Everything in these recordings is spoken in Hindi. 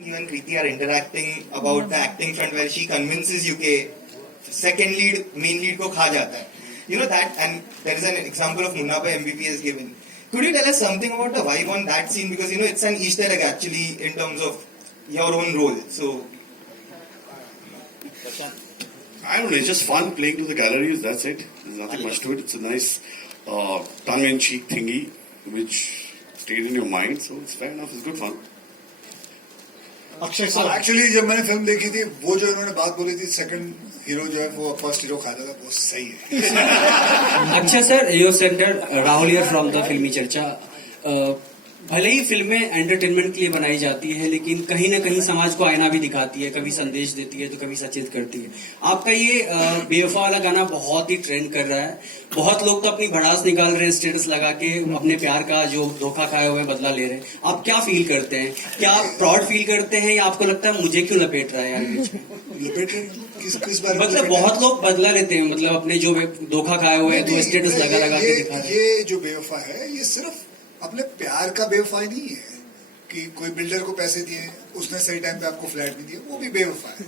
You and Kriti are interacting about the acting front where she convinces you के second lead main lead को खा जाता है. You know that, and there is an example of Munna by MVP is given. Could you tell us something about the vibe on that scene, because you know it's an Easter egg actually in terms of your own role. So I don't know, it's just fun playing to the galleries, that's it. There's nothing much to it. It's a nice tongue-in-cheek thingy which stays in your mind, so it's fair enough, it's good fun. Akshay sir actually जब मैंने फिल्म देखी थी वो जो इन्होंने बात बोली थी सेकंड हीरो जो है वो फर्स्ट हीरो खाता था वो सही है. अच्छा sir yo centre Rahul here from the फिल्मी चर्चा. भले ही फिल्में एंटरटेनमेंट के लिए बनाई जाती है, लेकिन कहीं ना कहीं समाज को आईना भी दिखाती है, कभी संदेश देती है तो कभी सचेत करती है. आपका ये बेवफा वाला गाना बहुत ही ट्रेंड कर रहा है. बहुत लोग तो अपनी भड़ास निकाल रहे हैं स्टेटस लगा के, अपने प्यार का जो धोखा खाए हुए बदला ले रहे हैं. आप क्या फील करते हैं? क्या आप प्राउड फील करते हैं या आपको लगता है मुझे क्यों लपेट रहा है यार बीच में? किस बारे में? मतलब बहुत लोग बदला लेते हैं, मतलब अपने जो धोखा खाए हुए हैं तो स्टेटस लगा के दिखा रहे हैं. ये जो बेवफा है ये सिर्फ अपने प्यार का बेवफाई नहीं है कि कोई बिल्डर को पैसे दिए उसने सही टाइम पे आपको फ्लैट नहीं दिया, वो भी बेवफा है.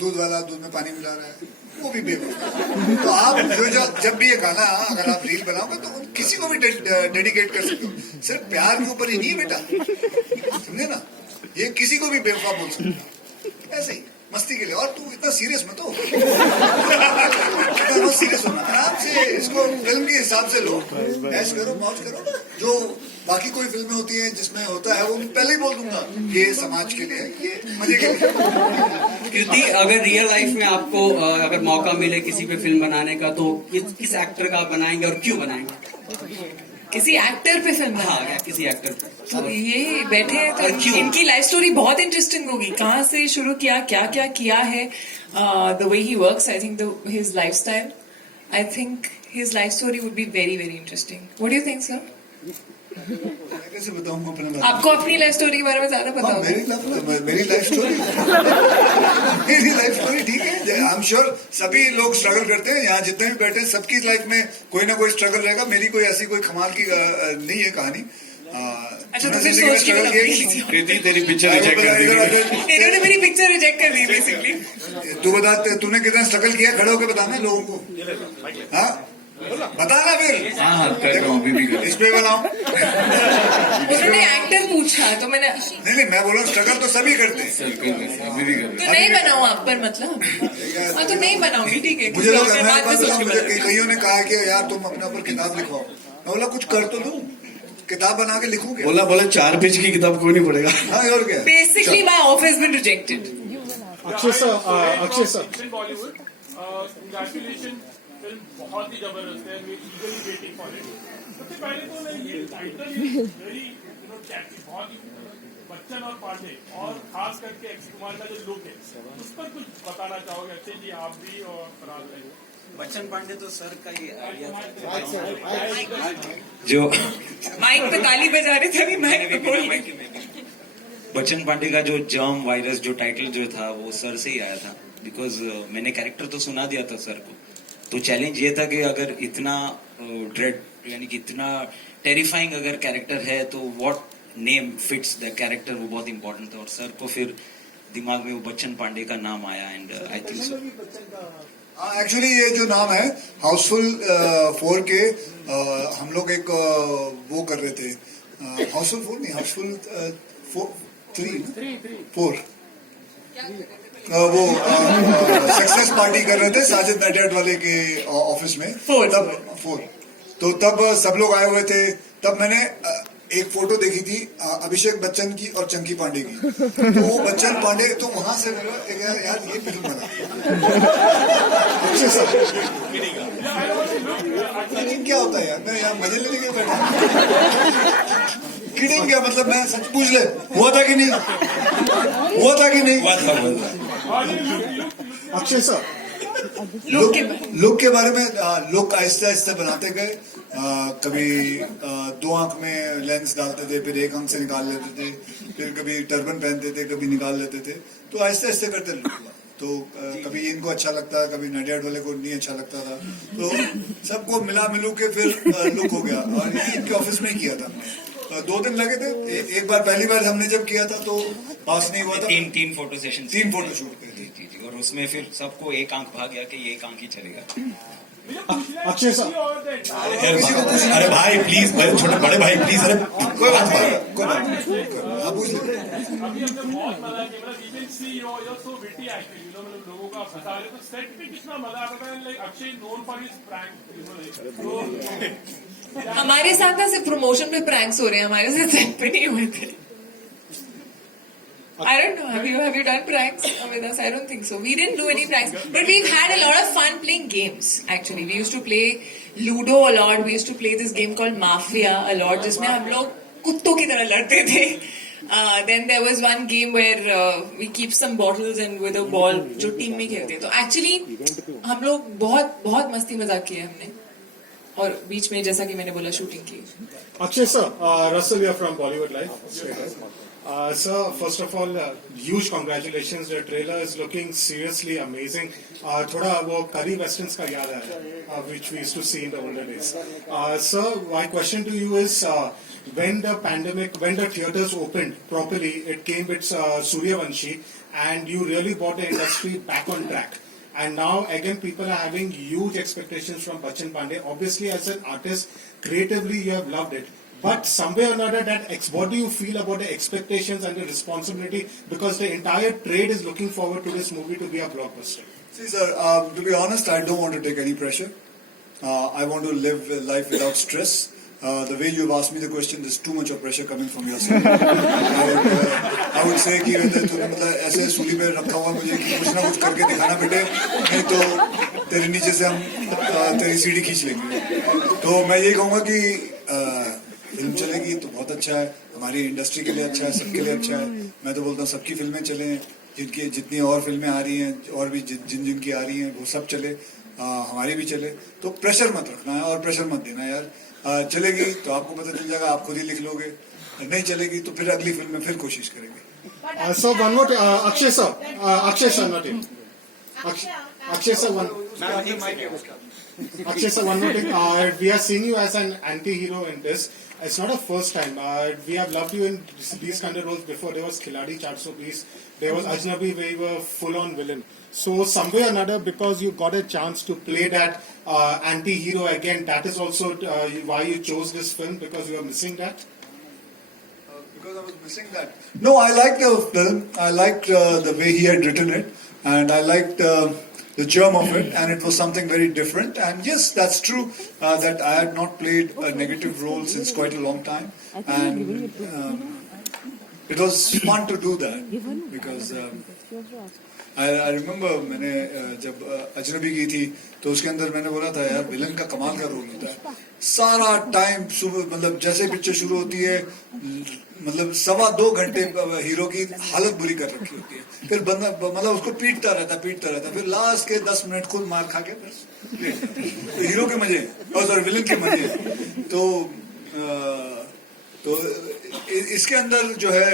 दूध वाला दूध में पानी मिला रहा है, वो भी बेवफा है. तो आप जब भी ये गाना अगर आप रील बनाओगे तो किसी को भी डेडिकेट कर सकते हो. सिर्फ प्यार के ऊपर ही नहीं है बेटा, समझे ना. ये किसी को भी बेवफा बोल सकते हो ऐसे ही मस्ती के लिए. और तू इतना सीरियस मत हो, इतना सीरियस होना. आराम से इसको फिल्म के हिसाब से लो, ऐश करो, मौज करो. जो बाकी कोई फिल्में होती हैं जिसमें होता है वो पहले ही बोल दूंगा ये समाज के लिए, ये मजे के लिए. कृति, अगर रियल लाइफ में आपको अगर मौका मिले किसी पे फिल्म बनाने का तो किस एक्टर का आप बनाएंगे और क्यों बनाएंगे? किसी एक्टर पे फिल्म हाँ, किसी एक्टर पे. तो ये बैठे हैं तो इनकी लाइफ स्टोरी बहुत इंटरेस्टिंग होगी. कहाँ से शुरू किया, क्या क्या किया है, the way he works, I think his life style, I think his life story would be very very interesting. What do you think sir? मैं कैसे बताऊंगा अपने बारे में? आपको अपनी लाइफ स्टोरी के बारे में ज्यादा पता होगा. मेरी लाइफ स्टोरी मेरी लाइफ स्टोरी ठीक है. आई एम श्योर सभी लोग स्ट्रगल करते हैं, यहाँ जितने भी बैठे हैं सबकी लाइफ में कोई ना कोई स्ट्रगल रहेगा. मेरी कोई ऐसी कोई कमाल की नहीं है कहानी. अच्छा तो फिर सोच के कृति तेरी पिक्चर रिजेक्ट कर दी. इन्होंने मेरी पिक्चर रिजेक्ट कर दी बेसिकली. तू बता, तूने कितना स्ट्रगल किया खड़े होकर बताना लोगों को. हाँ बताना फिर. हाँ कर रहा हूँ, अभी भी कर. इस पे बनाओ. उन्होंने एक्टर पूछा तो मैंने नहीं मैं बोला स्ट्रगल तो सभी करते हैं. अभी भी कर. तो नहीं बनाऊं आप पर, मतलब हाँ तो नहीं बनाऊंगी, ठीक है. मुझे किसी और बात पे सोच के मुझे बताऊंगी. कईयों ने कहा कि यार तुम अपने ऊपर किताब लिखवाओ. मैं बोला कुछ कर तो लूं, किताब बना के लिखूं क्या? बोला 4 पेज की किताब कोई नहीं पढ़ेगा. हाँ और क्या. Basically, my offer has been rejected. Akshay sir in Bollywood. Congratulations, film बहुत ही जबरदस्त है. We eagerly waiting for it. सबसे पहले तो मैं ये टाइटल वेरी कैची, बहुत ही बच्चन और पांडे और खास करके अक्षय कुमार का जो लुक है उस पर कुछ बताना चाहोगे अक्षय जी, आप भी और फराज भाई? बच्चन पांडे तो सर का ही जो माइक पे ताली बजा रहे थे, अभी माइक पे बोल. बच्चन पांडे का जो जर्म वायरस जो टाइटल जो था वो सर से ही आया था. बिकॉज मैंने कैरेक्टर तो सुना दिया था सर को, तो चैलेंज ये था कि अगर इतना ड्रेड यानी कि इतना टेरिफाइंग अगर कैरेक्टर है तो what name fits the character, वो बहुत इंपॉर्टेंट था. और सर को फिर दिमाग में वो बच्चन पांडे का नाम आया and I think so. Actually ये जो नाम है हाउसफुल 4 के हम लोग एक वो कर रहे थे. हाउसफुल 4 नहीं, हाउसफुल 4 वो सक्सेस पार्टी कर रहे थे साजिद नडियाड वाले के ऑफिस में. तब सब लोग आए हुए थे. तब मैंने एक फोटो देखी थी अभिषेक बच्चन की और चंकी पांडे की. तो वो बच्चन पांडे तो वहां से यार ये फिल्म बना. किडिंग क्या होता है यार, मैं यहाँ मजे लेने के बैठा. किडिंग क्या मतलब, मैं सच पूछ ले हुआ था कि नहीं, हुआ था कि नहीं. अक्षय सर लुक के बारे में लुक आहिस्ते आहिस्ते बनाते गए. कभी 2 आंख में लेंस डालते थे, फिर 1 आंख से निकाल लेते थे, फिर कभी टर्बन पहनते थे, कभी निकाल लेते थे. तो आहिस्ते आहिस्ते करते लुक. तो कभी इनको अच्छा लगता, कभी नडियाड वाले को नहीं अच्छा लगता था. तो सबको मिला मिलू के फिर लुक हो गया. और इनके ऑफिस में ही किया था. 2 दिन लगे थे। एक बार पहली बार हमने जब किया था तो पास नहीं हुआ था। तीन फोटो सेशन 3 फोटो शूट किए थे। जी जी, और उसमें फिर सबको एक आंख भाग गया कि ये एक आंख ही चलेगा। अक्षय सर, अरे भाई प्लीज, छोटे बड़े भाई प्लीज, अरे कोई बात नहीं, आप पूछ लो। अभी हमने बहुत मजा किया, मतलब we can see you're so witty actually, मतलब लोगों का हंसा रहे तो सेट पे कितना मजा आता था। Like Akshay known for his prank, तो हमारे साथ ना सिर्फ प्रमोशन पे प्रैंक्स हो रहे हैं, हमारे साथ सेट पे नहीं हुए थे। I don't know. Have you done pranks with us? I don't think so. We didn't do any pranks, but we've had a lot of fun playing games. Actually, we used to play Ludo a lot. We used to play this game called Mafia a lot, जिसमें हम लोग कुत्तों की तरह लड़ते थे. Then there was one game where we keep some bottles and with a ball जो टीम में खेलते. तो actually हम लोग बहुत मस्ती मजाक किए हमने. और बीच में जैसा कि मैंने बोला शूटिंग की. Akshay sir, Russell here from Bollywood Live. Sir, first of all, huge congratulations. The trailer is looking seriously amazing. थोड़ा वो curry westerns का याद आया, which we used to see in the older days. Sir, my question to you is, when the theaters opened properly, it came with Suryavanshi, and you really brought the industry back on track. And now again, people are having huge expectations from Bachchan Pandey. Obviously, as an artist, creatively you have loved it. But somewhere or another, what do you feel about the expectations and the responsibility? Because the entire trade is looking forward to this movie to be a blockbuster. See, sir, to be honest, I don't want to take any pressure. I want to live life without stress. The way you've asked me the question, there's too much of pressure coming from your side. I would say कि तूने मतलब ऐसे सूली पे रखा हुआ मुझे कि कुछ ना कुछ करके दिखाना बेटे, नहीं तो तेरे नीचे से हम तेरी सीढ़ी खींच लेंगे. तो मैं यही कहूँगा कि फिल्म चलेगी तो बहुत अच्छा है, हमारी इंडस्ट्री के लिए अच्छा है, सबके लिए अच्छा है. मैं तो बोलता हूँ सबकी फिल्में चलें, जितनी और फिल्में आ रही हैं और भी जिनकी आ रही हैं वो सब चले, हमारी भी चले. तो प्रेशर मत रखना है और प्रेशर मत देना यार. चलेगी तो आपको पता चल जाएगा, आप खुद ही लिख लोगे. नहीं चलेगी तो फिर अगली फिल्म में फिर कोशिश करेंगे. So one more, Akshay sir, not him. Akshay sir, Akshay sir, one more thing. We are seeing you as an anti-hero in this. It's not a first time. We have loved you in these kind of roles before. There was Khiladi 420, there was Ajnabi where you were full-on villain. So somewhere or another, because you got a chance to play that anti-hero again, that is also why you chose this film, because you are missing that? Because I was missing that. No, I liked the film. I liked the way he had written it, and I liked the germ of it, and it was something very different. And yes, that's true that I had not played a negative role since quite a long time, and it was fun to do that because I remember मैंने जब अजनबी की थी तो उसके अंदर मैंने बोला था यार विलन का कमाल का रोल होता है. सारा टाइम सुबह मतलब जैसे पिक्चर शुरू होती है मतलब 2.25 घंटे हीरो की हालत बुरी कर रखी होती है, फिर बंदा मतलब उसको पीटता रहता फिर लास्ट के 10 मिनट खुद मार खा के बस हीरो के मजे और सॉरी विलन के मजे. तो इसके अंदर जो है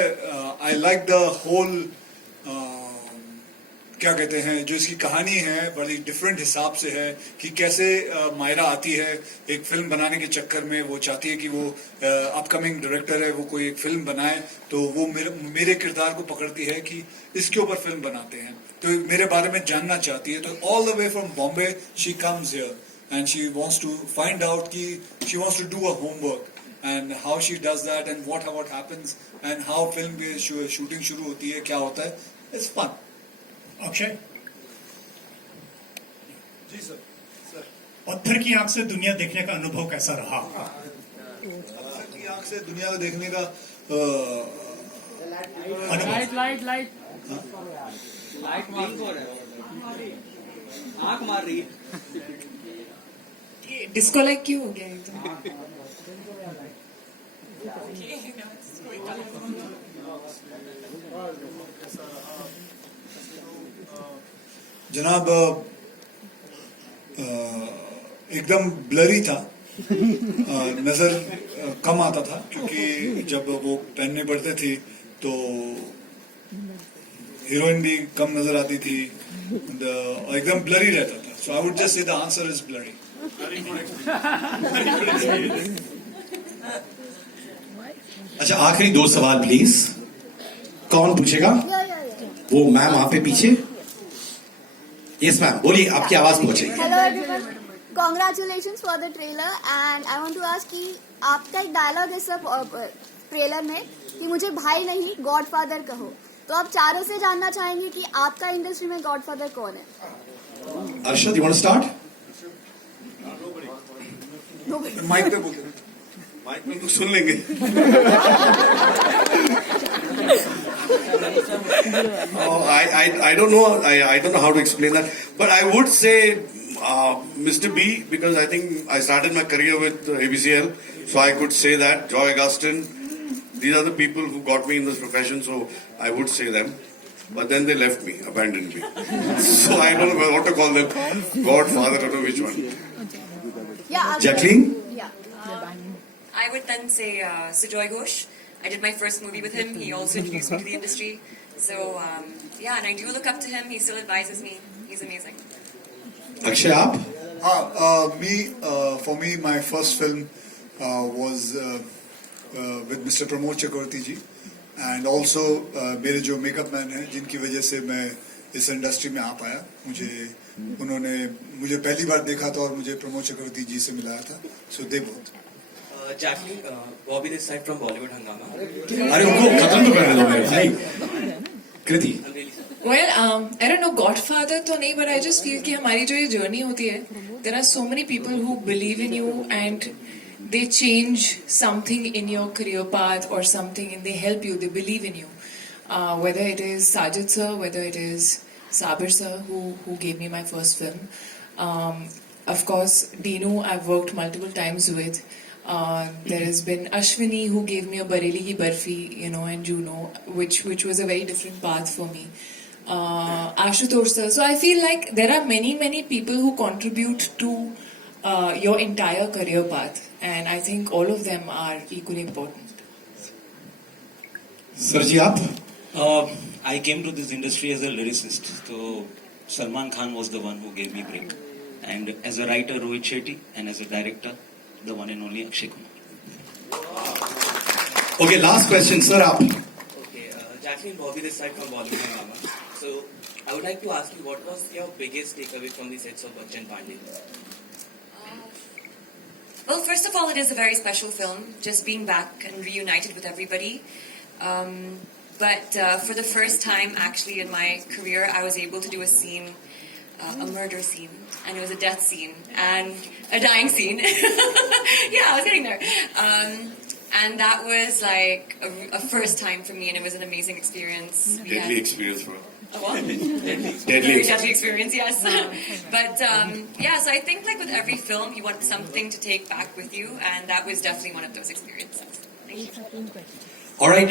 आई लाइक द होल क्या कहते हैं जो इसकी कहानी है बड़ी डिफरेंट हिसाब से है कि कैसे मायरा आती है एक फिल्म बनाने के चक्कर में. वो चाहती है कि वो अपकमिंग डायरेक्टर है, वो कोई एक फिल्म बनाए तो वो मेरे किरदार को पकड़ती है कि इसके ऊपर फिल्म बनाते हैं, तो मेरे बारे में जानना चाहती है. तो all the way from Bombay she comes here and she wants to find out कि she wants to do a homework and how she does that and what happens and how film shooting शुरू होती है, क्या होता है. It's fun. Akshay, ji sir. पत्थर की आंख से दुनिया देखने का अनुभव कैसा रहा? पत्थर की आंख से दुनिया को देखने का लाइट आंख मार रही है. डिस्को लाइक क्यों हो गया एकदम? जनाब एकदम ब्लरी था, नजर कम आता था क्योंकि जब वो पहनने पड़ते थी तो हीरोइन भी कम नजर आती थी, एकदम ब्लरी रहता था. So I would just say the answer is blurry. अच्छा आखिरी 2 सवाल प्लीज. कौन पूछेगा? वो मैम वहां पे पीछे. यस मैम बोलिए, आपकी आवाज पहुंचे. Hello everyone, congratulations for the trailer and I want to ask कि आपका एक डायलॉग है सब ट्रेलर में कि मुझे भाई नहीं गॉडफादर कहो, तो आप चारों से जानना चाहेंगे कि आपका इंडस्ट्री में गॉडफादर कौन है? Arshad, you want to start? Mike पे बोल. माइक में तो सुन लेंगे. I don't know. I don't know how to explain that. But I would say Mr. B, because I think I started my career with ABCL, so I could say that. Joy Augustine. These are the people who got me in this profession, so I would say them. But then they left me, abandoned me. So I don't know what to call them. Godfather, I don't know which one. Yeah, Jacqueline? Yeah. I would then say Sujoy Ghosh. I did my first movie with him. He also introduced me to the industry. So, yeah, and I do look up to him. He still advises me. He's amazing. Akshay आप? For me, my first film was with Mr. Pramod Chakravarti ji. And also, मेरे जो मेकअप मैन हैं, जिनकी वजह से मैं इस इंडस्ट्री में आ पाया, उन्होंने मुझे पहली बार देखा था और मुझे प्रमोद चक्रवर्ती जी से मिलाया था. So they both. Jacqueline, Bobby this side from Bollywood Hangama. अरे उनको खत्म तो करने दो मेरे भाई. कृति. Well, I don't know, Godfather तो नहीं, but I just feel कि हमारी जो ये journey होती है, there are so many people who believe in you and they change something in your career path or something, and they help you, they believe in you. Whether it is Sajid sir, whether it is Sabir sir, who gave me my first film. Of course, Dinu I've worked multiple times with. There has been Ashwini who gave me a Bareli Ki Barfi, you know, and Juno, which was a very different path for me. Ashutosh sir. So I feel like there are many people who contribute to your entire career path, and I think all of them are equally important. Sir ji आप? I came to this industry as a lyricist. So Salman Khan was the one who gave me break. And as a writer, Rohit Shetty, and as a director, the one and only Akshay Kumar. Okay, last question, sir आप? Okay, Jacqueline, Bobby this side from Bollywood Hangama. So I would like to ask you, what was your biggest takeaway from the sets of Bachchan Pandey? Well, first of all, it is a very special film, just being back and reunited with everybody. But for the first time, actually, in my career, I was able to do a scene, a murder scene, and it was a death scene, and a dying scene. Yeah, I was getting there. And that was like a first time for me, and it was an amazing experience. Deadly experience for her. A what? Deadly. Very deadly experience, yes. But yeah, so I think like with every film, you want something to take back with you, and that was definitely one of those experiences. Thank you. All right.